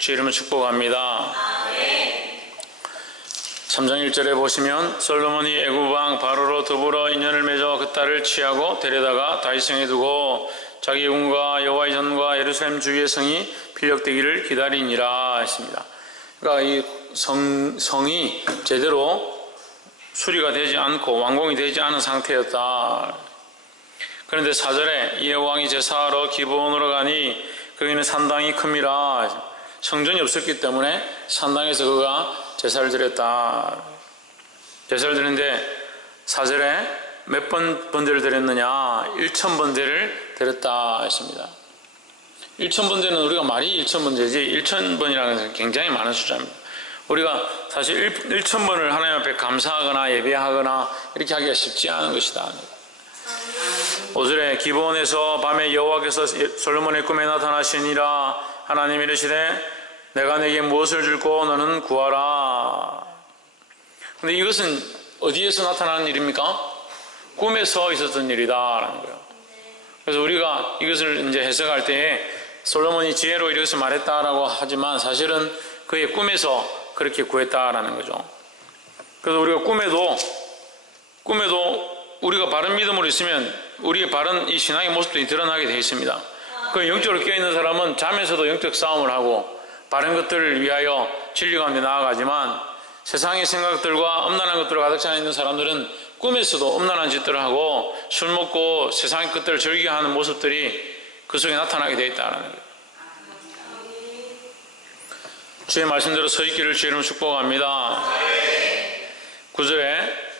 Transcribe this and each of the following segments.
주의 이름을 축복합니다. 3장 1절에 보시면 솔로몬이 애굽 왕 바로로 더불어 인연을 맺어 그 딸을 취하고 데려다가 다윗성에 두고 자기 궁과 여호와의 전과 예루살렘 주위의 성이 필력되기를 기다리니라 했습니다. 그러니까 이 성이 제대로 수리가 되지 않고 완공이 되지 않은 상태였다. 그런데 4절에 이에 왕이 제사하러 기브온으로 가니 거기는 산당이 큽니다. 성전이 없었기 때문에 산당에서 그가 제사를 드렸다. 제사를 드렸는데 4절에 몇 번제를 드렸느냐? 1000번제를 드렸다 했습니다. 1000번제는 우리가 말이 1000번제지 1000번이라는 것은 굉장히 많은 숫자입니다. 우리가 사실 1000번을 하나님 앞에 감사하거나 예배하거나 이렇게 하기가 쉽지 않은 것이다. 5절에 기브온에서 밤에 여호와께서 솔로몬의 꿈에 나타나시니라. 하나님이 이르시되 내가 내게 무엇을 줄고 너는 구하라. 근데 이것은 어디에서 나타나는 일입니까? 꿈에서 있었던 일이다 라는 거예요. 그래서 우리가 이것을 이제 해석할 때에 솔로몬이 지혜로 이것을 말했다라고 하지만 사실은 그의 꿈에서 그렇게 구했다라는 거죠. 그래서 우리가 꿈에도 우리가 바른 믿음으로 있으면 우리의 바른 이 신앙의 모습들이 드러나게 되어 있습니다. 그 영적으로 깨어있는 사람은 잠에서도 영적 싸움을 하고 바른 것들을 위하여 진리 가운데 나아가지만 세상의 생각들과 엄란한 것들로 가득 차 있는 사람들은 꿈에서도 엄란한 짓들을 하고 술 먹고 세상의 것들을 즐겨하는 모습들이 그 속에 나타나게 되어 있다는 거예요. 주의 말씀대로 서 있기를 주의 이름으로 축복합니다. 9절에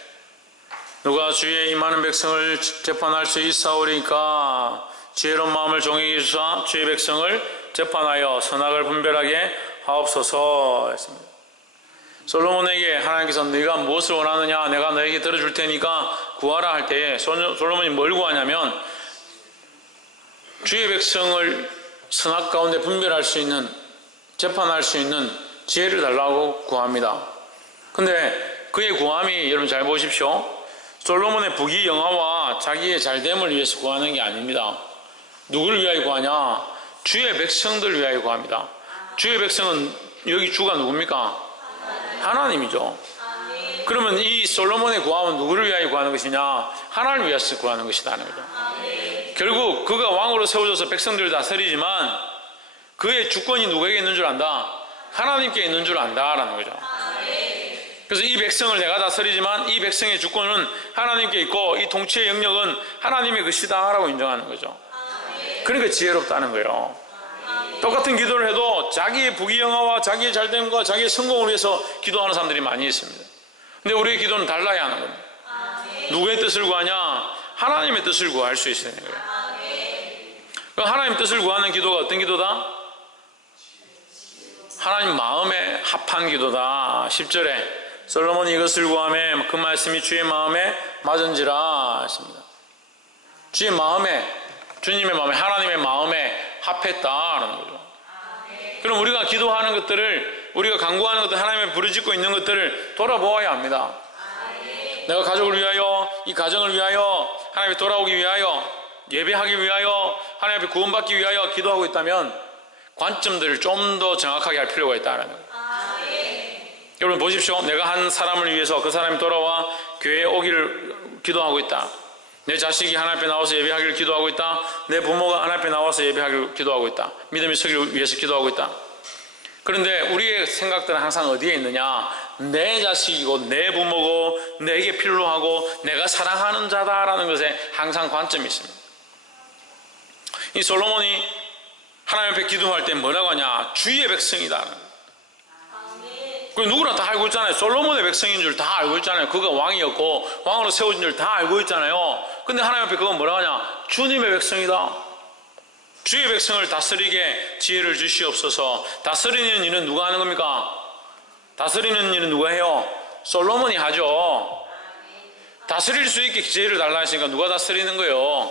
누가 주의 임하는 백성을 재판할 수 있사오리까 지혜로운 마음을 종에게 주사 주의 백성을 재판하여 선악을 분별하게 하옵소서 했습니다. 솔로몬에게 하나님께서 네가 무엇을 원하느냐 내가 너에게 들어줄 테니까 구하라 할 때에 솔로몬이 뭘 구하냐면 주의 백성을 선악 가운데 분별할 수 있는 재판할 수 있는 지혜를 달라고 구합니다. 근데 그의 구함이 여러분 잘 보십시오. 솔로몬의 부귀영화와 자기의 잘됨을 위해서 구하는 게 아닙니다. 누구를 위하여 구하냐? 주의 백성들을 위하여 구합니다. 주의 백성은 여기 주가 누굽니까? 하나님이죠. 그러면 이 솔로몬의 구함은 누구를 위하여 구하는 것이냐? 하나님을 위해서 구하는 것이라는 거죠. 결국 그가 왕으로 세워져서 백성들을 다스리지만 그의 주권이 누구에게 있는 줄 안다? 하나님께 있는 줄 안다라는 거죠. 그래서 이 백성을 내가 다스리지만 이 백성의 주권은 하나님께 있고 이 통치의 영역은 하나님의 것이다 라고 인정하는 거죠. 그러니까 지혜롭다는 거예요. 똑같은 기도를 해도 자기의 부귀영화와 자기의 잘됨과 자기의 성공을 위해서 기도하는 사람들이 많이 있습니다. 근데 우리의 기도는 달라야 하는 겁니다. 누구의 뜻을 구하냐? 하나님의 뜻을 구할 수 있어야 되는 거예요. 하나님 뜻을 구하는 기도가 어떤 기도다? 하나님 마음에 합한 기도다. 10절에 솔로몬이 이것을 구하며 그 말씀이 주의 마음에 맞은지라 했습니다. 주의 마음에, 주님의 마음에, 하나님의 마음에 합했다라는 거죠. 그럼 우리가 기도하는 것들을, 우리가 간구하는 것들, 하나님의 부르짖고 있는 것들을 돌아보아야 합니다. 내가 가족을 위하여, 이 가정을 위하여, 하나님께 돌아오기 위하여, 예배하기 위하여, 하나님 앞에 구원받기 위하여 기도하고 있다면 관점들을 좀 더 정확하게 할 필요가 있다는 거예요. 여러분 보십시오. 내가 한 사람을 위해서 그 사람이 돌아와 교회에 오기를 기도하고 있다. 내 자식이 하나님 앞에 나와서 예배하기를 기도하고 있다. 내 부모가 하나님 앞에 나와서 예배하기를 기도하고 있다. 믿음이 서기를 위해서 기도하고 있다. 그런데 우리의 생각들은 항상 어디에 있느냐? 내 자식이고 내 부모고 내게 필요하고 내가 사랑하는 자다라는 것에 항상 관점이 있습니다. 이 솔로몬이 하나님 앞에 기도할 때 뭐라고 하냐? 주의 백성이다. 그 누구나 다 알고 있잖아요. 솔로몬의 백성인 줄 다 알고 있잖아요. 그가 왕이었고 왕으로 세워진 줄 다 알고 있잖아요. 근데 하나님 앞에 그건 뭐라고 하냐? 주님의 백성이다. 주의 백성을 다스리게 지혜를 주시옵소서. 다스리는 일은 누가 하는 겁니까? 다스리는 일은 누가 해요? 솔로몬이 하죠. 다스릴 수 있게 지혜를 달라 했으니까 누가 다스리는 거예요?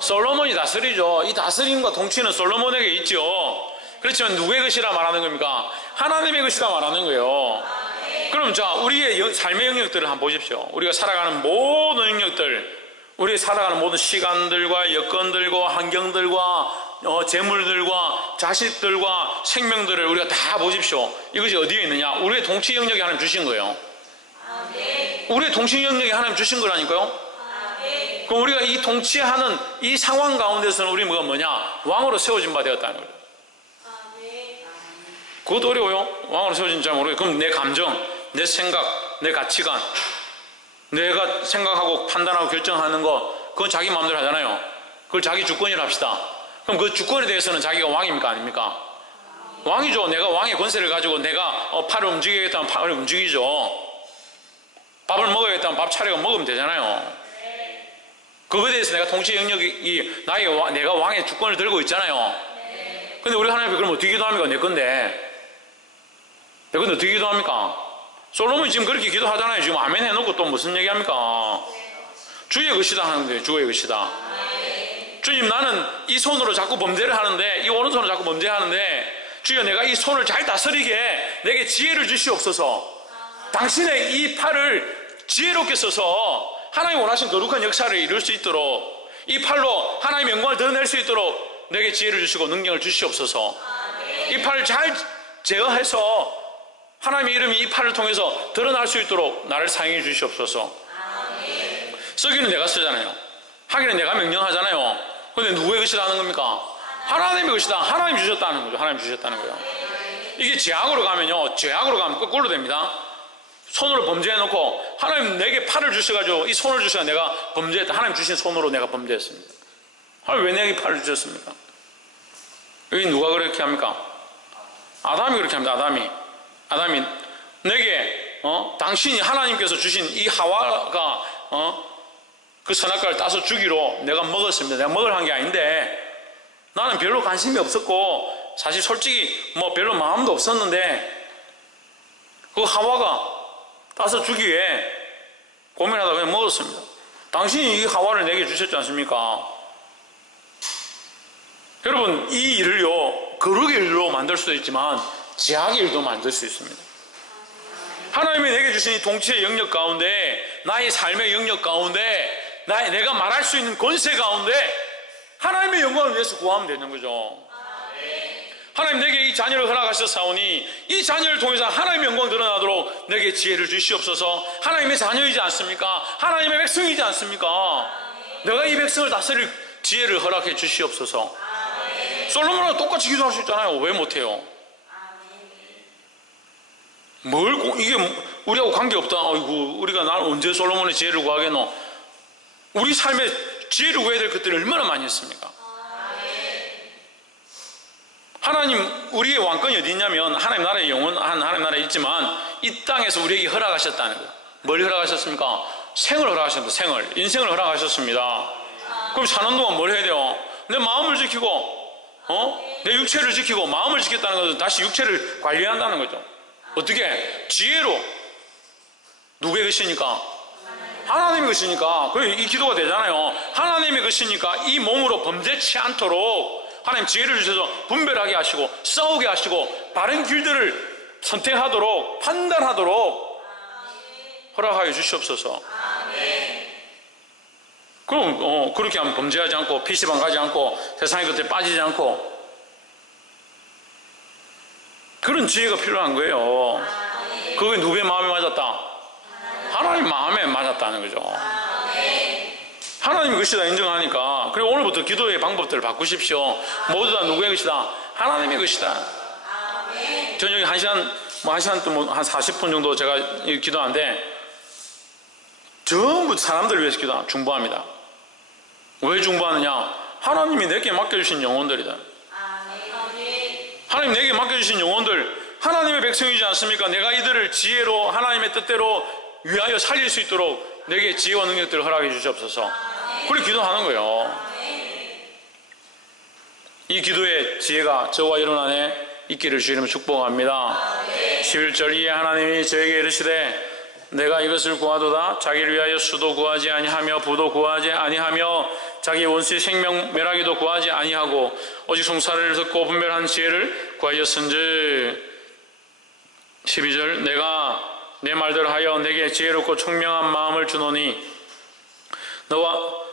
솔로몬이 다스리죠. 이 다스림과 통치는 솔로몬에게 있죠. 그렇지만 누구의 것이라 말하는 겁니까? 하나님의 것이라 말하는 거예요. 그럼 자, 우리의 삶의 영역들을 한번 보십시오. 우리가 살아가는 모든 영역들, 우리 살아가는 모든 시간들과 여건들과 환경들과 재물들과 자식들과 생명들을 우리가 다 보십시오. 이것이 어디에 있느냐? 우리의 통치 영역에 하나님 주신 거예요. 우리의 통치 영역에 하나님 주신 거라니까요. 그럼 우리가 이 통치하는 이 상황 가운데서는 우리 뭐냐? 왕으로 세워진 바 되었다는 거예요. 그것도 어려워요. 왕으로 세워진 잘 모르겠어요. 그럼 내 감정, 내 생각, 내 가치관, 내가 생각하고 판단하고 결정하는 거, 그건 자기 마음대로 하잖아요. 그걸 자기 주권이라 합시다. 그럼 그 주권에 대해서는 자기가 왕입니까? 아닙니까? 왕이죠. 내가 왕의 권세를 가지고 내가 팔을 움직이겠다면 팔을 움직이죠. 밥을 먹어야겠다면 밥 차려가 먹으면 되잖아요. 그거에 대해서 내가 통치 영역이 내가 왕의 주권을 들고 있잖아요. 근데 우리 하나님 그럼 어떻게 기도합니까? 내 건데 어떻게 기도합니까? 솔로몬이 지금 그렇게 기도하잖아요. 지금 아멘 해놓고 또 무슨 얘기합니까? 주의 것이다 하는데, 주의 것이다. 주님, 나는 이 손으로 자꾸 범죄를 하는데, 이 오른손으로 자꾸 범죄하는데, 주여, 내가 이 손을 잘 다스리게 내게 지혜를 주시옵소서. 당신의 이 팔을 지혜롭게 써서 하나님 원하신 거룩한 역사를 이룰 수 있도록, 이 팔로 하나님의 영광을 드러낼 수 있도록 내게 지혜를 주시고 능력을 주시옵소서. 이 팔을 잘 제어해서 하나님의 이름이 이 팔을 통해서 드러날 수 있도록 나를 사용해 주시옵소서. 쓰기는 내가 쓰잖아요. 하기는 내가 명령하잖아요. 근데 누구의 것이다 하는 겁니까? 하나님의 것이다. 하나님 주셨다는 거죠. 하나님 주셨다는 거예요. 이게 죄악으로 가면요, 죄악으로 가면 거꾸로 됩니다. 손으로 범죄해놓고 하나님 내게 팔을 주셔가지고 이 손을 주셔서 내가 범죄했다. 하나님 주신 손으로 내가 범죄했습니다. 하나님 왜 내게 팔을 주셨습니까? 여기 누가 그렇게 합니까? 아담이 그렇게 합니다. 아담이 내게 당신이 하나님께서 주신 이 하와가 그 선악과를 따서 주기로 내가 먹었습니다. 내가 먹으려 한 게 아닌데 나는 별로 관심이 없었고 사실 솔직히 별로 마음도 없었는데 그 하와가 따서 주기에 고민하다가 그냥 먹었습니다. 당신이 이 하와를 내게 주셨지 않습니까? 여러분, 이 일을요, 거룩의 일로 만들 수도 있지만 죄악의 일도 만들 수 있습니다. 하나님이 내게 주신 이 통치의 영역 가운데, 나의 삶의 영역 가운데, 내가 말할 수 있는 권세 가운데 하나님의 영광을 위해서 구하면 되는 거죠. 하나님 내게 이 자녀를 허락하셨사오니 이 자녀를 통해서 하나님의 영광 드러나도록 내게 지혜를 주시옵소서. 하나님의 자녀이지 않습니까? 하나님의 백성이지 않습니까? 내가 이 백성을 다스릴 지혜를 허락해 주시옵소서. 솔로몬하고 똑같이 기도할 수 있잖아요. 왜 못해요? 이게 우리하고 관계없다. 아이고, 우리가 날 언제 솔로몬의 지혜를 구하겠노? 우리 삶에 지혜를 구해야 될 것들을 얼마나 많이 했습니까? 하나님, 우리의 왕권이 어디 있냐면 하나님 나라의 영원한 하나님 나라에 있지만 이 땅에서 우리에게 허락하셨다는 거예요. 뭘 허락하셨습니까? 생을 허락하셨습니다. 생을, 인생을 허락하셨습니다. 그럼 사는 동안 뭘 해야 돼요? 내 마음을 지키고 내 육체를 지키고 마음을 지켰다는 것은 다시 육체를 관리한다는 거죠. 어떻게? 지혜로. 누구의 것이니까? 하나님의 것이니까. 이 기도가 되잖아요. 하나님의 것이니까 이 몸으로 범죄치 않도록 하나님 지혜를 주셔서 분별하게 하시고 싸우게 하시고 바른 길들을 선택하도록 판단하도록 허락하여 주시옵소서. 그럼 그렇게 하면 범죄하지 않고 PC방 가지 않고 세상의 것에 빠지지 않고 그런 지혜가 필요한 거예요. 그게 누구의 마음에 맞았다? 하나님 마음에 맞았다는 거죠. 하나님의 것이다 인정하니까. 그리고 오늘부터 기도의 방법들을 바꾸십시오. 모두 다 누구의 것이다? 하나님의 것이다. 저녁에 한 시간 또 한 40분 정도 제가 기도하는데 전부 사람들을 위해서 중보합니다. 왜 중보하느냐? 하나님이 내게 맡겨주신 영혼들이다. 하나님 내게 맡겨주신 영혼들, 하나님의 백성이지 않습니까? 내가 이들을 지혜로 하나님의 뜻대로 위하여 살릴 수 있도록 내게 지혜와 능력들을 허락해 주시옵소서. 그렇게 기도하는 거예요. 이 기도의 지혜가 저와 여러분 안에 있기를 주님을 축복합니다. 11절 이에 하나님이 저에게 이르시되 내가 이것을 구하도다. 자기를 위하여 수도 구하지 아니하며 부도 구하지 아니하며 자기 원수의 생명 멸하기도 구하지 아니하고 오직 송사를 듣고 분별한 지혜를 구하였은즉 12절 내가 내 말대로 하여 내게 지혜롭고 총명한 마음을 주노니 너와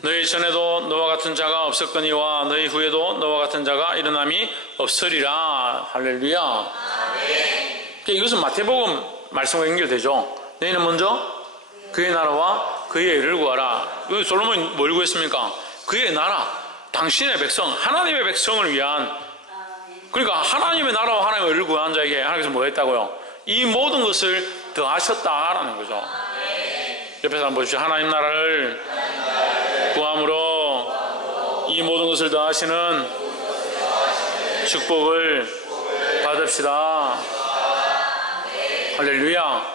너희 전에도 너와 같은 자가 없었거니와 너희 후에도 너와 같은 자가 일어남이 없으리라. 할렐루야. 이것은 마태복음 말씀과 연결되죠. 너희는 먼저 그의 나라와 그의 의를 구하라. 여기 솔로몬이 뭘 구했습니까? 그의 나라, 당신의 백성, 하나님의 백성을 위한, 그러니까 하나님의 나라와 하나님의 의를 구한 자에게 하나님께서 뭐 했다고요? 이 모든 것을 더하셨다라는 거죠. 옆에서 한번 보십시오. 하나님 나라를 구함으로 이 모든 것을 더하시는 축복을 받읍시다. 할렐루야.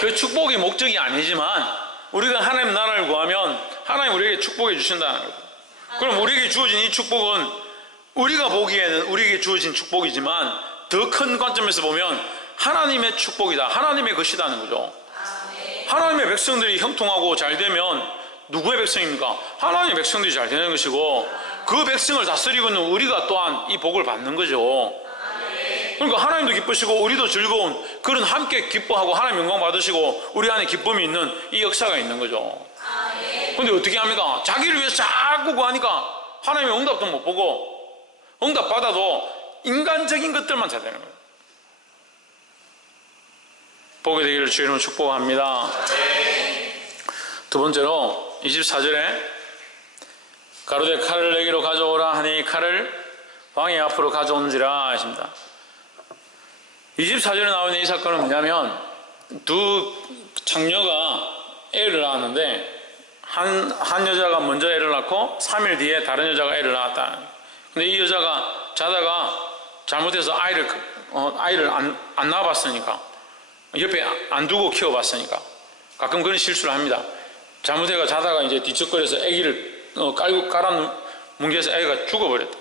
그 축복이 목적이 아니지만 우리가 하나님 나라를 구하면 하나님 우리에게 축복해 주신다는 거예요. 그럼 우리에게 주어진 이 축복은 우리가 보기에는 우리에게 주어진 축복이지만 더 큰 관점에서 보면 하나님의 축복이다, 하나님의 것이다는 거죠. 하나님의 백성들이 형통하고 잘 되면 누구의 백성입니까? 하나님의 백성들이 잘 되는 것이고, 그 백성을 다스리고 있는 우리가 또한 이 복을 받는 거죠. 그러니까 하나님도 기쁘시고 우리도 즐거운 그런 함께 기뻐하고 하나님 영광 받으시고 우리 안에 기쁨이 있는 이 역사가 있는 거죠. 그런데 어떻게 합니까? 자기를 위해서 자꾸 구하니까 하나님의 응답도 못 보고, 응답 받아도 인간적인 것들만 잘 되는 거예요. 보게 되기를 주의 이름으로 축복합니다. 두 번째로 24절에 가로되 칼을 내게로 가져오라 하니 칼을 왕의 앞으로 가져온지라 하십니다. 24절에 나오는 이 사건은 뭐냐면, 두 장녀가 애를 낳았는데 한 여자가 먼저 애를 낳고 3일 뒤에 다른 여자가 애를 낳았다. 근데 이 여자가 자다가 잘못해서 아이를 안 낳아봤으니까, 옆에 안 두고 키워봤으니까 가끔 그런 실수를 합니다. 잘못해가 자다가 이제 뒤척거려서 아기를 깔아 뭉개서 아기가 죽어버렸다.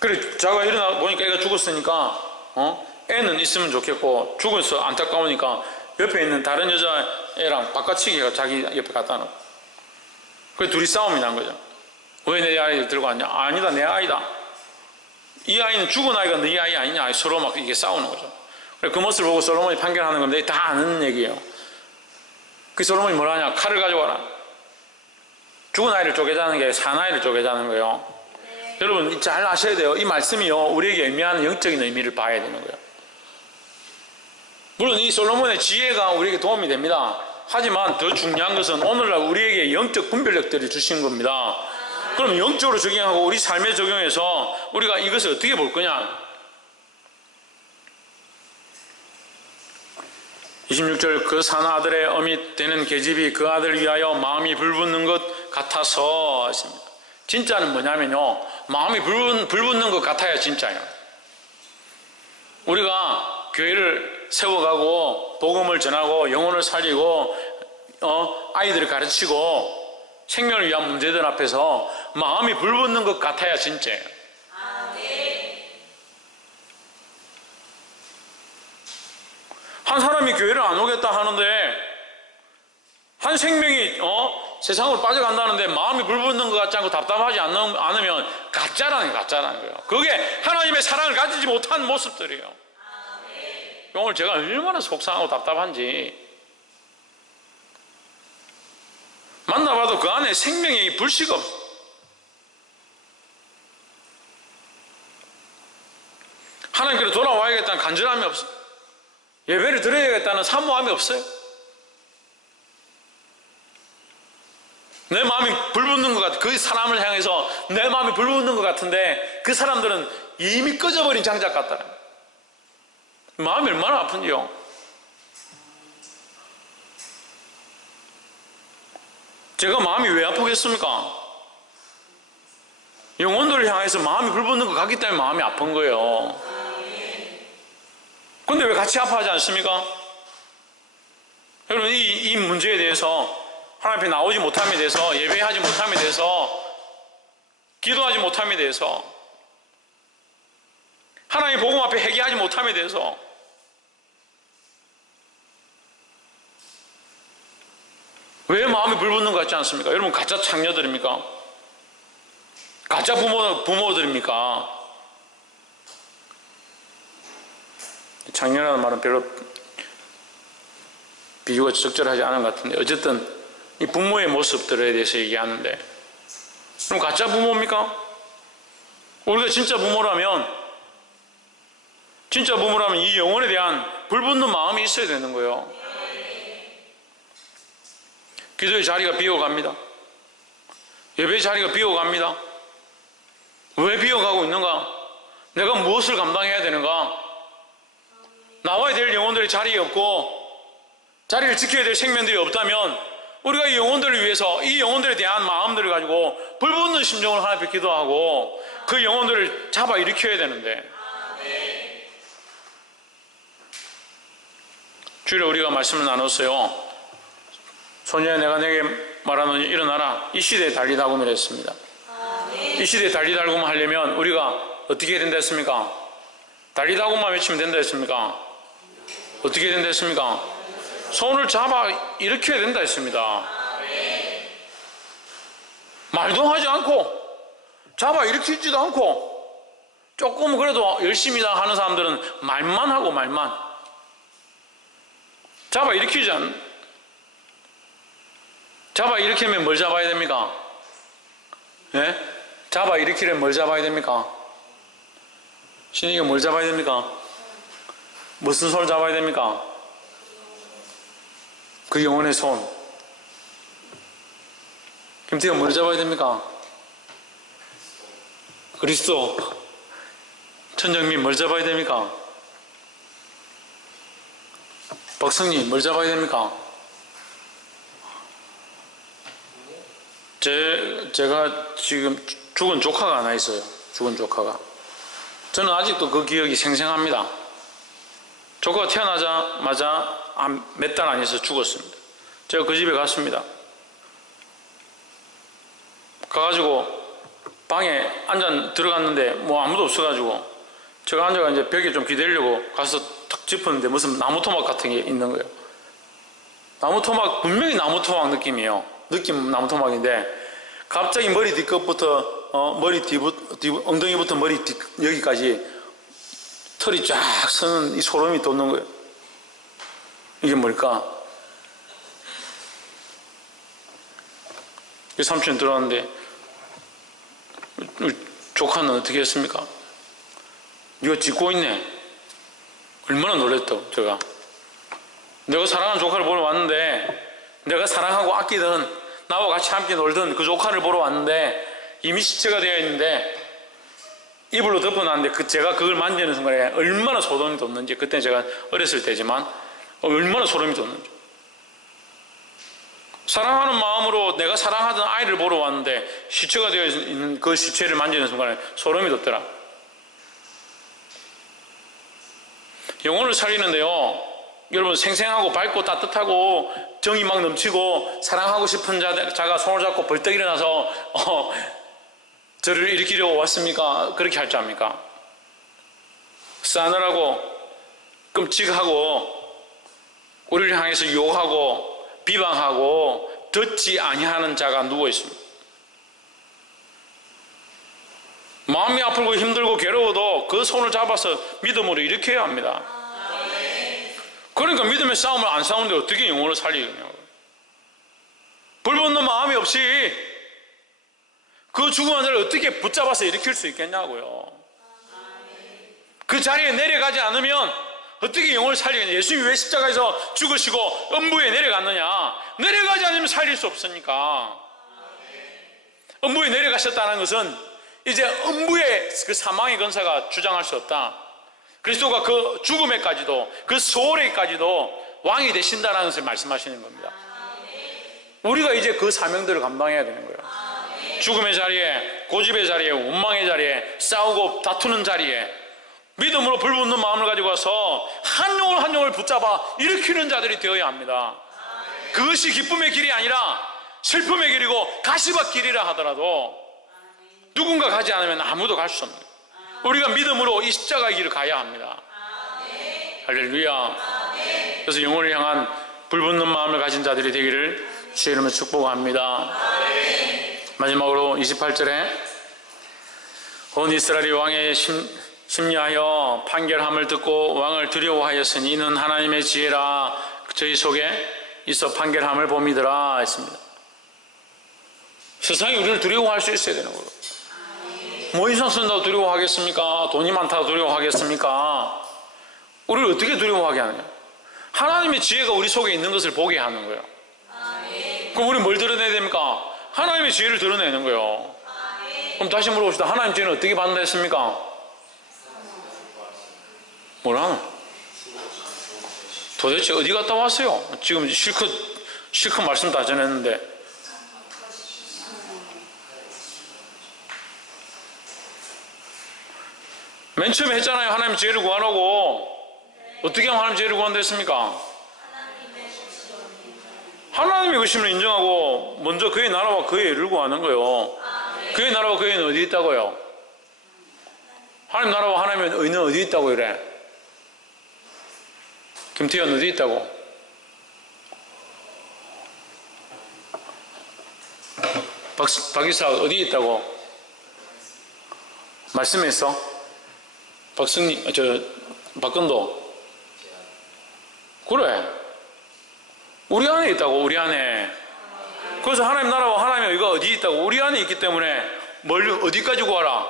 그래 자가 일어나 보니까 애가 죽었으니까 애는 있으면 좋겠고 죽어서 안타까우니까 옆에 있는 다른 여자애랑 바꿔치기가 자기 옆에 갖다 놓고, 그래 둘이 싸움이 난 거죠. 왜 내 아이를 들고 왔냐? 아니다, 내 아이다. 이 아이는 죽은 아이가 네 아이 아니냐? 서로 막 이게 싸우는 거죠. 그 모습을 보고 솔로몬이 판결하는 건데 다 아는 얘기예요. 그 솔로몬이 뭐라 하냐? 칼을 가져와라. 죽은 아이를 쪼개자는 게 산 아이를 쪼개자는 거예요. 여러분 잘 아셔야 돼요. 이 말씀이요 우리에게 의미하는 영적인 의미를 봐야 되는 거예요. 물론 이 솔로몬의 지혜가 우리에게 도움이 됩니다. 하지만 더 중요한 것은 오늘날 우리에게 영적 분별력들을 주신 겁니다. 그럼 영적으로 적용하고 우리 삶에 적용해서 우리가 이것을 어떻게 볼 거냐? 26절 그 산 아들의 어미 되는 계집이 그 아들을 위하여 마음이 불붙는 것 같아서 했습니다. 진짜는 뭐냐면요, 마음이 불붙는 것 같아야 진짜예요. 우리가 교회를 세워가고 복음을 전하고 영혼을 살리고 아이들을 가르치고 생명을 위한 문제들 앞에서 마음이 불붙는 것 같아야 진짜예요. 한 사람이 교회를 안 오겠다 하는데, 한 생명이 세상으로 빠져간다는데 마음이 불붙는 것 같지 않고 답답하지 않으면 가짜라는 거예요. 그게 하나님의 사랑을 가지지 못한 모습들이에요. 오늘 제가 얼마나 속상하고 답답한지, 만나봐도 그 안에 생명의 불씨가 없어. 하나님께로 돌아와야겠다는 간절함이 없어. 예배를 드려야겠다는 사모함이 없어요. 내 마음이 불붙는 것 같아. 그 사람을 향해서 내 마음이 불붙는 것 같은데 그 사람들은 이미 꺼져버린 장작 같다는 거예요. 마음이 얼마나 아픈지요. 제가 마음이 왜 아프겠습니까? 영혼들을 향해서 마음이 불붙는 것 같기 때문에 마음이 아픈 거예요. 근데 왜 같이 아파하지 않습니까? 여러분 이 문제에 대해서, 하나님 앞에 나오지 못함에 대해서, 예배하지 못함에 대해서, 기도하지 못함에 대해서, 하나님 복음 앞에 회개하지 못함에 대해서 왜 마음이 불붙는 것 같지 않습니까? 여러분 가짜 창녀들입니까? 가짜 부모들입니까? 창녀라는 말은 별로 비유가 적절하지 않은 것 같은데, 어쨌든 이 부모의 모습들에 대해서 얘기하는데, 그럼 가짜 부모입니까? 우리가 진짜 부모라면 이 영혼에 대한 불붙는 마음이 있어야 되는 거예요. 기도의 자리가 비어갑니다. 예배의 자리가 비어갑니다. 왜 비어가고 있는가? 내가 무엇을 감당해야 되는가? 나와야 될 영혼들의 자리에 없고 자리를 지켜야 될 생명들이 없다면 우리가 이 영혼들을 위해서 이 영혼들에 대한 마음들을 가지고 불붙는 심정을 하나 앞에 기도하고 그 영혼들을 잡아 일으켜야 되는데, 주일에 우리가 말씀을 나눴어요. 소녀야 내가 내게 말하노니 일어나라. 이 시대에 달리다굼이라 했습니다. 이 시대에 달리다굼 하려면 우리가 어떻게 해야 된다 했습니까? 달리다굼만 외치면 된다 했습니까? 어떻게 해야 된다 했습니까? 손을 잡아 일으켜야 된다 했습니다. 말도 하지 않고 잡아 일으키지도 않고 조금 그래도 열심히다 하는 사람들은 말만 하고 말만 잡아 일으키지 않. 잡아 일으키면 뭘 잡아야 됩니까? 예? 잡아 일으키려면 뭘 잡아야 됩니까? 신이가 뭘 잡아야 됩니까? 무슨 손을 잡아야 됩니까? 그 영혼의 손. 김태가 뭘 잡아야 됩니까? 그리스도. 천정민 뭘 잡아야 됩니까? 박성님 뭘 잡아야 됩니까? 제가 지금 죽은 조카가 하나 있어요. 죽은 조카가. 저는 아직도 그 기억이 생생합니다. 조카가 태어나자마자 몇 달 안 있어서 죽었습니다. 제가 그 집에 갔습니다. 가가지고 방에 들어갔는데 뭐 아무도 없어가지고 제가 앉아가 이제 벽에 좀 기대려고 가서 탁 짚었는데 무슨 나무 토막 같은 게 있는 거예요. 나무 토막, 분명히 나무 토막 느낌이에요. 느낌 나무 토막인데 갑자기 머리 뒤끝부터 엉덩이부터 머리 뒤 여기까지 털이 쫙 서는 이 소름이 돋는 거예요. 이게 뭘까? 이 삼촌이 들어왔는데 조카는 어떻게 했습니까? 이거 짓고 있네. 얼마나 놀랬다 제가. 내가 사랑하는 조카를 보러 왔는데, 내가 사랑하고 아끼던 나와 같이 함께 놀던 그 조카를 보러 왔는데 이미 시체가 되어 있는데 이불로 덮어놨는데 제가 그걸 만지는 순간에 얼마나 소름이 돋는지, 그때 제가 어렸을 때지만 얼마나 소름이 돋는지. 사랑하는 마음으로 내가 사랑하던 아이를 보러 왔는데 시체가 되어 있는 그 시체를 만지는 순간에 소름이 돋더라. 영혼을 살리는데요, 여러분 생생하고 밝고 따뜻하고 정이 막 넘치고 사랑하고 싶은 자가 손을 잡고 벌떡 일어나서 저를 일으키려고 왔습니까? 그렇게 할 줄 압니까? 싸늘하고 끔찍하고 우리를 향해서 욕하고 비방하고 듣지 아니하는 자가 누워 있습니다. 마음이 아프고 힘들고 괴로워도 그 손을 잡아서 믿음으로 일으켜야 합니다. 그러니까 믿음의 싸움을 안 싸우는데 어떻게 영혼을 살리겠냐고. 불붙는 마음이 없이 그 죽은 환자를 어떻게 붙잡아서 일으킬 수 있겠냐고요. 그 자리에 내려가지 않으면 어떻게 영혼을 살리겠냐. 예수님이 왜 십자가에서 죽으시고 음부에 내려갔느냐. 내려가지 않으면 살릴 수 없으니까. 음부에 내려가셨다는 것은 이제 음부의 그 사망의 권세가 주장할 수 없다. 그리스도가 그 죽음에까지도 그 소홀에까지도 왕이 되신다는 것을 말씀하시는 겁니다. 우리가 이제 그 사명들을 감당해야 되는 거예요. 죽음의 자리에, 고집의 자리에, 원망의 자리에, 싸우고 다투는 자리에 믿음으로 불붙는 마음을 가지고 와서 한 영혼 한 영혼을 붙잡아 일으키는 자들이 되어야 합니다. 그것이 기쁨의 길이 아니라 슬픔의 길이고 가시밭 길이라 하더라도 누군가 가지 않으면 아무도 갈 수 없는, 우리가 믿음으로 이 십자가의 길을 가야 합니다. 할렐루야. 그래서 영혼을 향한 불붙는 마음을 가진 자들이 되기를 주의 이름으로 축복합니다. 마지막으로 28절에 온 이스라엘이 왕의 심리하여 판결함을 듣고 왕을 두려워하였으니 이는 하나님의 지혜라. 저희 속에 있어 판결함을 봄이더라 했습니다. 세상이 우리를 두려워할 수 있어야 되는 거예요. 뭐 이상 쓴다고 두려워하겠습니까? 돈이 많다고 두려워하겠습니까? 우리를 어떻게 두려워하게 하느냐? 하나님의 지혜가 우리 속에 있는 것을 보게 하는 거예요. 그럼 우리 뭘 드러내야 됩니까? 하나님의 지혜를 드러내는 거예요. 그럼 다시 물어봅시다. 하나님 지혜는 어떻게 받는다 했습니까? 뭐라? 도대체 어디 갔다 왔어요? 지금 실컷 말씀 다 전했는데. 맨 처음에 했잖아요. 하나님 지혜를 구하라고. 어떻게 하면 하나님 지혜를 구한다 했습니까? 하나님의 의심을 인정하고 먼저 그의 나라와 그의 의를 구하는 거예요. 그의 나라와 그의 의는 어디 있다고요? 하나님 나라와 하나님의 의는 어디 있다고 이래? 김태현 어디 있다고? 박이사 어디 있다고? 말씀했어? 박승리, 박근도. 그래. 우리 안에 있다고, 우리 안에. 그래서 하나님 나라와 하나님의 의가 어디 있다고? 우리 안에 있기 때문에 어디까지 구하라?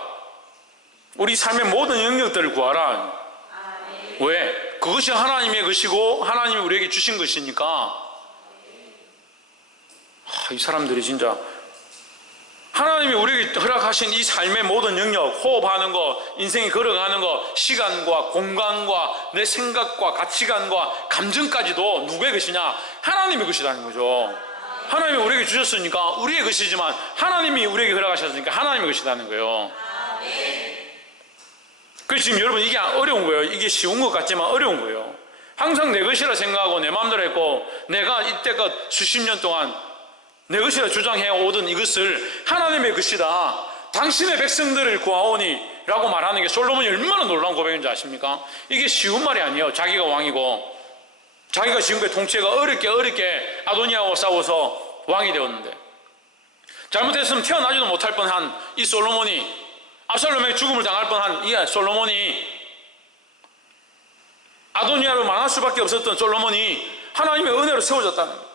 우리 삶의 모든 영역들을 구하라. 왜? 그것이 하나님의 것이고 하나님이 우리에게 주신 것이니까. 이 사람들이 진짜 하나님이 우리에게 허락하신 이 삶의 모든 영역, 호흡하는 것, 인생이 걸어가는 것, 시간과 공간과 내 생각과 가치관과 감정까지도 누구의 것이냐? 하나님의 것이라는 거죠. 하나님이 우리에게 주셨으니까 우리의 것이지만 하나님이 우리에게 허락하셨으니까 하나님의 것이라는 거예요. 그래서 지금 여러분 이게 어려운 거예요. 이게 쉬운 것 같지만 어려운 거예요. 항상 내 것이라 생각하고 내 마음대로 했고 내가 이때껏 수십 년 동안 내 것이라 주장해오던 이것을 하나님의 것이다. 당신의 백성들을 구하오니 라고 말하는 게 솔로몬이 얼마나 놀라운 고백인지 아십니까? 이게 쉬운 말이 아니에요. 자기가 왕이고 자기가 지금까지 통치가 어렵게 아도니아와 싸워서 왕이 되었는데 잘못했으면 태어나지도 못할 뻔한 이 솔로몬이 압살롬에게 죽음을 당할 뻔한 이 솔로몬이 아도니아로 망할 수밖에 없었던 솔로몬이 하나님의 은혜로 세워졌다는 거예요.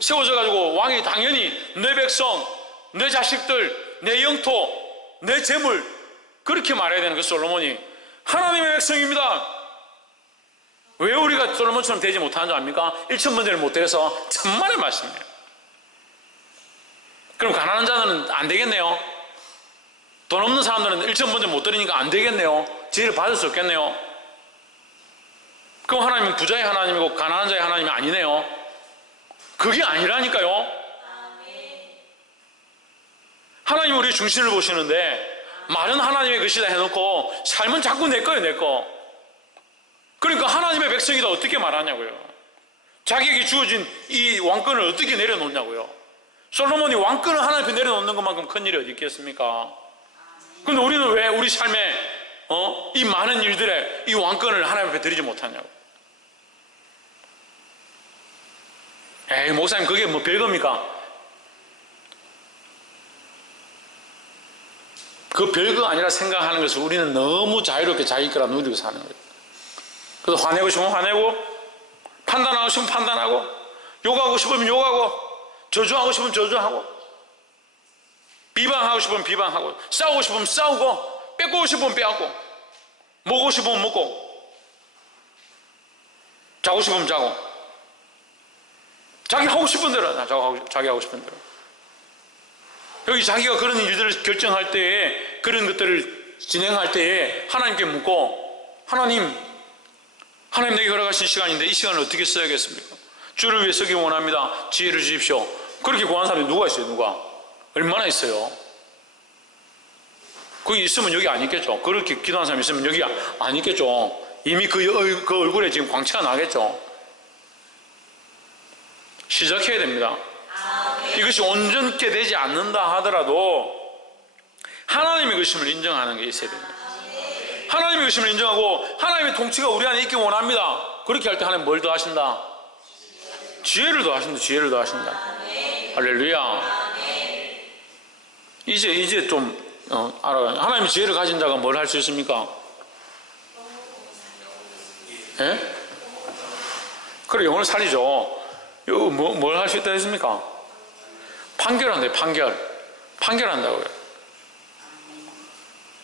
세워져가지고 왕이 당연히 내 백성, 내 자식들, 내 영토, 내 재물 그렇게 말해야 되는 그 솔로몬이 하나님의 백성입니다. 왜 우리가 솔로몬처럼 되지 못하는 줄 압니까? 1,000번째를 못 드려서 천만의 말씀이에요. 그럼 가난한 자들은 안 되겠네요. 돈 없는 사람들은 1,000번째 못 드리니까 안 되겠네요. 지혜를 받을 수 없겠네요. 그럼 하나님은 부자의 하나님이고 가난한 자의 하나님이 아니네요. 그게 아니라니까요. 하나님은 우리의 중심을 보시는데 말은 하나님의 것이다 해놓고 삶은 자꾸 내 거예요, 내 거. 그러니까 하나님의 백성이다 어떻게 말하냐고요. 자기에게 주어진 이 왕권을 어떻게 내려놓냐고요. 솔로몬이 왕권을 하나님 앞에 내려놓는 것만큼 큰 일이 어디 있겠습니까? 그런데 우리는 왜 우리 삶에 이 많은 일들에 이 왕권을 하나님 앞에 드리지 못하냐고. 에이 목사님 그게 뭐 별겁니까? 그 별거 아니라 생각하는 것을 우리는 너무 자유롭게 자기 거라 누리고 사는 거예요. 그래서 화내고 싶으면 화내고 판단하고 싶으면 판단하고 욕하고 싶으면 욕하고 저주하고 싶으면 저주하고 비방하고 싶으면 비방하고 싸우고 싶으면 싸우고 뺏고 싶으면 빼앗고 먹고 싶으면 먹고 자고 싶으면 자고 자기 하고 싶은 대로 자기 하고 싶은 대로. 여기 자기가 그런 일들을 결정할 때에 그런 것들을 진행할 때에 하나님께 묻고 하나님 내게 허락하신 시간인데 이 시간을 어떻게 써야겠습니까? 주를 위해 쓰기 원합니다. 지혜를 주십시오. 그렇게 구하는 사람이 누가 있어요? 누가? 얼마나 있어요? 거기 있으면 여기 안 있겠죠. 그렇게 기도하는 사람이 있으면 여기 안 있겠죠. 이미 그 얼굴에 지금 광채가 나겠죠. 시작해야 됩니다. 이것이 온전케 되지 않는다 하더라도 하나님의 것임을 인정하는 게 있어야 됩니다. 하나님의 것임을 인정하고 하나님의 통치가 우리 안에 있기 원합니다. 그렇게 할 때 하나님 뭘 더하신다? 지혜를 더하신다. 지혜를 더하신다. 할렐루야. 이제 좀 알아요. 하나님의 지혜를 가진 자가 뭘 할 수 있습니까? 예? 그래 영혼을 살리죠. 뭘 할 수 있다 했습니까? 판결한대요. 판결한다고요.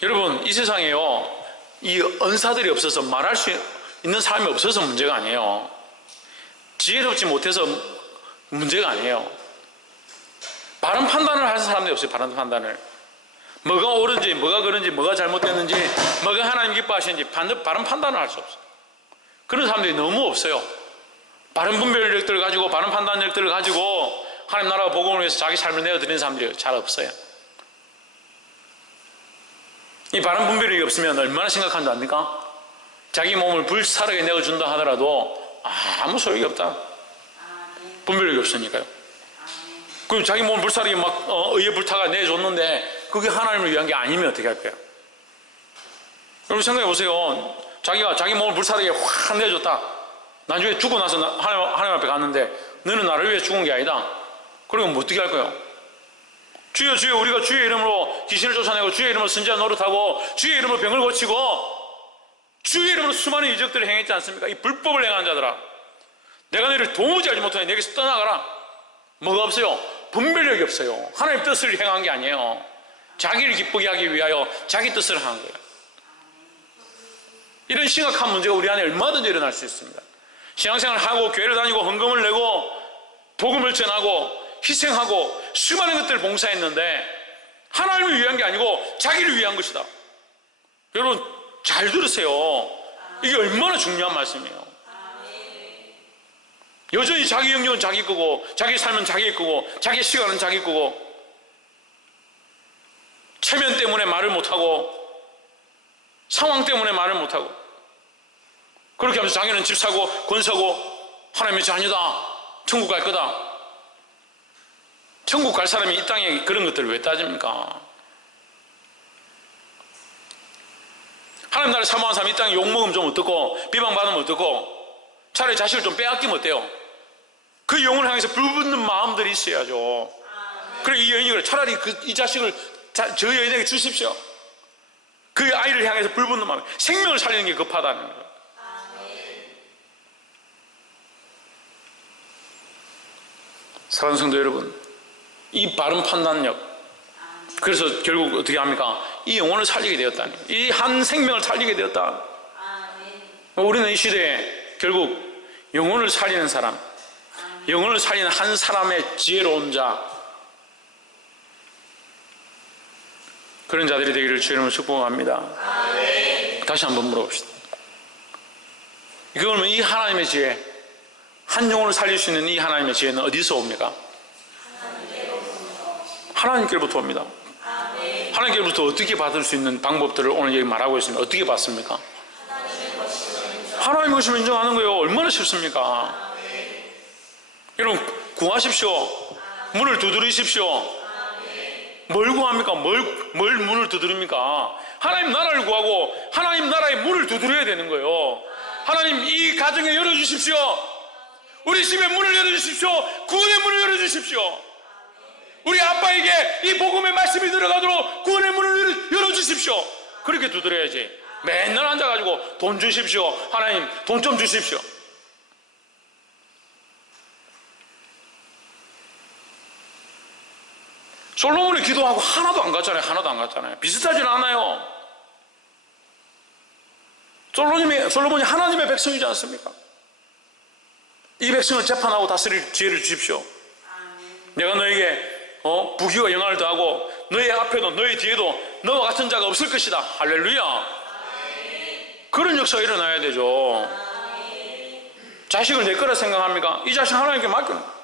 여러분, 이 세상에요, 이 은사들이 없어서 말할 수 있는 사람이 없어서 문제가 아니에요. 지혜롭지 못해서 문제가 아니에요. 바른 판단을 하는 사람들이 없어요. 바른 판단을. 뭐가 옳은지, 뭐가 그런지, 뭐가 잘못됐는지, 뭐가 하나님 기뻐하시는지 바른 판단을 할 수 없어요. 그런 사람들이 너무 없어요. 바른 분별력들을 가지고, 바른 판단력들을 가지고 하나님 나라와 복음을 위해서 자기 삶을 내어드리는 사람들이 잘 없어요. 이 바른 분별력이 없으면 얼마나 심각한 줄 압니까? 자기 몸을 불사르게 내어준다 하더라도 아무 소용이 없다. 분별력이 없으니까요. 그리고 자기 몸을 불사르게 막 의에 불타가 내줬는데 그게 하나님을 위한 게 아니면 어떻게 할 거예요? 여러분 생각해 보세요. 자기가 자기 몸을 불사르게 확 내줬다. 나중에 죽고 나서 하나님 앞에 갔는데 너는 나를 위해 죽은 게 아니다. 그러면 어떻게 할 거예요? 주여 주여, 우리가 주의 이름으로 귀신을 쫓아내고 주의 이름으로 선지자 노릇하고 주의 이름으로 병을 고치고 주의 이름으로 수많은 이적들을 행했지 않습니까? 이 불법을 행하는 자들아, 내가 너희를 도무지 알지 못하니 내게서 떠나가라. 뭐가 없어요? 분별력이 없어요. 하나님 뜻을 행한 게 아니에요. 자기를 기쁘게 하기 위하여 자기 뜻을 하는 거예요. 이런 심각한 문제가 우리 안에 얼마든지 일어날 수 있습니다. 신앙생활을 하고 교회를 다니고 헌금을 내고 복음을 전하고 희생하고 수많은 것들을 봉사했는데 하나님을 위한 게 아니고 자기를 위한 것이다. 여러분 잘 들으세요. 이게 얼마나 중요한 말씀이에요. 여전히 자기 영역은 자기 거고 자기 삶은 자기 거고 자기 시간은 자기 거고 체면 때문에 말을 못하고 상황 때문에 말을 못하고 그렇게 하면서 자기는 집 사고 권 사고 하나님의 자녀다, 천국 갈 거다. 천국 갈 사람이 이 땅에 그런 것들을 왜 따집니까? 하나님 나라를 사모하는 사람이 이 땅에 욕먹으면 좀 어떻고 비방받으면 어떻고 차라리 자식을 좀 빼앗기면 어때요? 그 영혼을 향해서 불붙는 마음들이 있어야죠. 그래 이 여인이 그래, 차라리 이 자식을 저 여인에게 주십시오. 그 아이를 향해서 불붙는 마음, 생명을 살리는 게 급하다는 거예요. 사랑하는 성도 여러분, 이 바른 판단력, 그래서 결국 어떻게 합니까? 이 영혼을 살리게 되었다니, 이 한 생명을 살리게 되었다. 우리는 이 시대에 결국 영혼을 살리는 사람, 영혼을 살리는 한 사람의 지혜로운 자, 그런 자들이 되기를 주의 이름으로 축복합니다. 다시 한번 물어봅시다. 그러면 이 하나님의 지혜, 한 영혼을 살릴 수 있는 이 하나님의 지혜는 어디서 옵니까? 하나님께로부터 옵니다. 하나님께로부터 어떻게 받을 수 있는 방법들을 오늘 여기 말하고 있습니다. 어떻게 받습니까? 하나님의 것임을 인정하는 거예요. 얼마나 쉽습니까? 여러분 구하십시오. 문을 두드리십시오. 뭘 구합니까? 뭘 문을 두드립니까? 하나님 나라를 구하고 하나님 나라의 문을 두드려야 되는 거예요. 하나님 이 가정에 열어주십시오. 우리 집에 문을 열어주십시오. 구원의 문을 열어주십시오. 우리 아빠에게 이 복음의 말씀이 들어가도록 구원의 문을 열어주십시오. 그렇게 두드려야지. 맨날 앉아가지고 돈 주십시오. 하나님 돈 좀 주십시오. 솔로몬이 기도하고 하나도 안 갔잖아요. 하나도 안 갔잖아요. 비슷하진 않아요. 솔로몬이 하나님의 백성이지 않습니까? 이 백성을 재판하고 다스릴 지혜를 주십시오. 내가 너에게 부귀와 영광을 더하고 너의 앞에도 너의 뒤에도 너와 같은 자가 없을 것이다. 할렐루야. 그런 역사가 일어나야 되죠. 자식을 내 거라 생각합니까? 이 자식 하나님께 맡기는 거예요.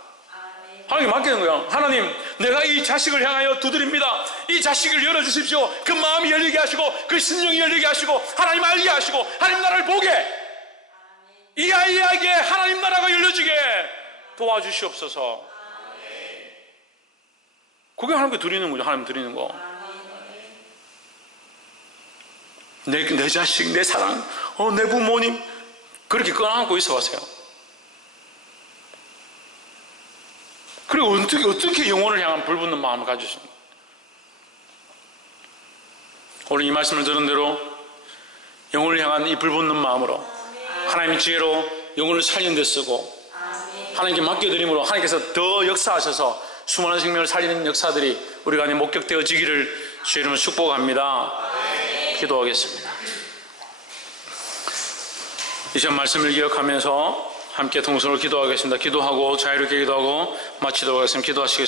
하나님께 맡기는 거예요. 하나님 내가 이 자식을 향하여 두드립니다. 이 자식을 열어주십시오. 그 마음이 열리게 하시고 그 심령이 열리게 하시고 하나님 알게 하시고 하나님 나라를 보게, 이 아이에게 하나님 나라가 열려지게 도와주시옵소서. 그게 하나님께 드리는 거죠. 하나님 드리는 거. 내 자식, 내 사랑, 내 부모님 그렇게 껴안고 있어 보세요. 그리고 어떻게 영혼을 향한 불붙는 마음을 가지십니까? 오늘 이 말씀을 들은 대로 영혼을 향한 이 불붙는 마음으로 하나님의 지혜로 영혼을 살리는 데 쓰고 하나님께 맡겨드림으로 하나님께서 더 역사하셔서 수많은 생명을 살리는 역사들이 우리가 안에 목격되어지기를 주의 이름으로 축복합니다. 기도하겠습니다. 이 시간 말씀을 기억하면서 함께 동서로 기도하겠습니다. 기도하고 자유롭게 기도하고 마치도록 하겠습니다. 기도하시겠습니다.